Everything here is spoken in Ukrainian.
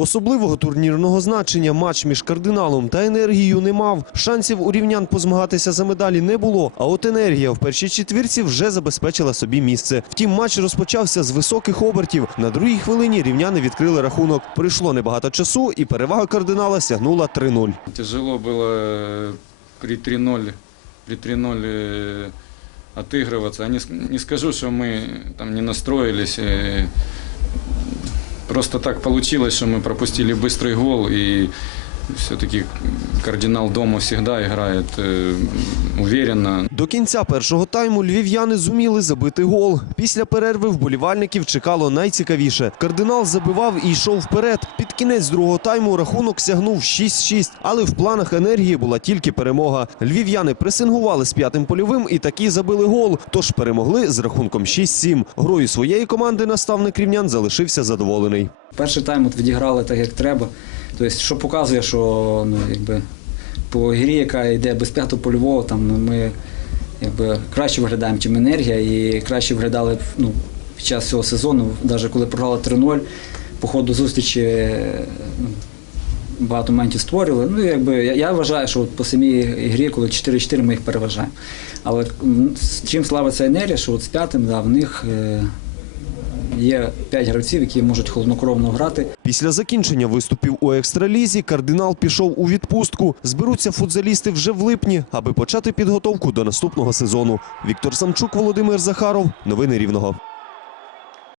Особливого турнірного значення матч між кардиналом та енергією не мав. Шансів у рівнян позмагатися за медалі не було. А от енергія в першій четвірці вже забезпечила собі місце. Втім, матч розпочався з високих обертів. На другій хвилині рівняни відкрили рахунок. Пройшло небагато часу, і перевага кардинала сягнула 3-0. Тяжело было при 3-0 при 3-0 э, отыгрываться. Я Не, с- не скажу, что мы там не настроились. э, Просто так получилось, что мы пропустили быстрый гол и все-таки кардинал дома всегда играет э, уверенно. До кінця першого тайму львів'яни зуміли забити гол. Після перерви вболівальників чекало найцікавіше. Кардинал забивав і йшов вперед. Під кінець другого тайму рахунок сягнув 6-6. Але в планах енергії була тільки перемога. Львів'яни пресингували з п'ятим польовим і таки забили гол. Тож перемогли з рахунком 6-7. Грою своєї команди наставник рівнян залишився задоволений. Перший тайм от відіграли так, як треба. Тобто, що показує, що ну, якби, по грі, яка йде без п'ятого польового, там, ну, ми якби, краще виглядаємо, чим енергія, і краще виглядали ну, під час цього сезону, навіть коли програли 3-0, по ходу зустрічі ну, багато моментів створювали. Ну, якби, я, я вважаю, що от по самій грі, коли 4-4, ми їх переважаємо. Але з чим славиться енергія, що от з п'ятим, да, в них е, є 5 гравців, які можуть холоднокровно грати. Після закінчення виступів у екстралізі кардинал пішов у відпустку. Зберуться футзалісти вже в липні, аби почати підготовку до наступного сезону. Віктор Самчук, Володимир Захаров. Новини Рівного.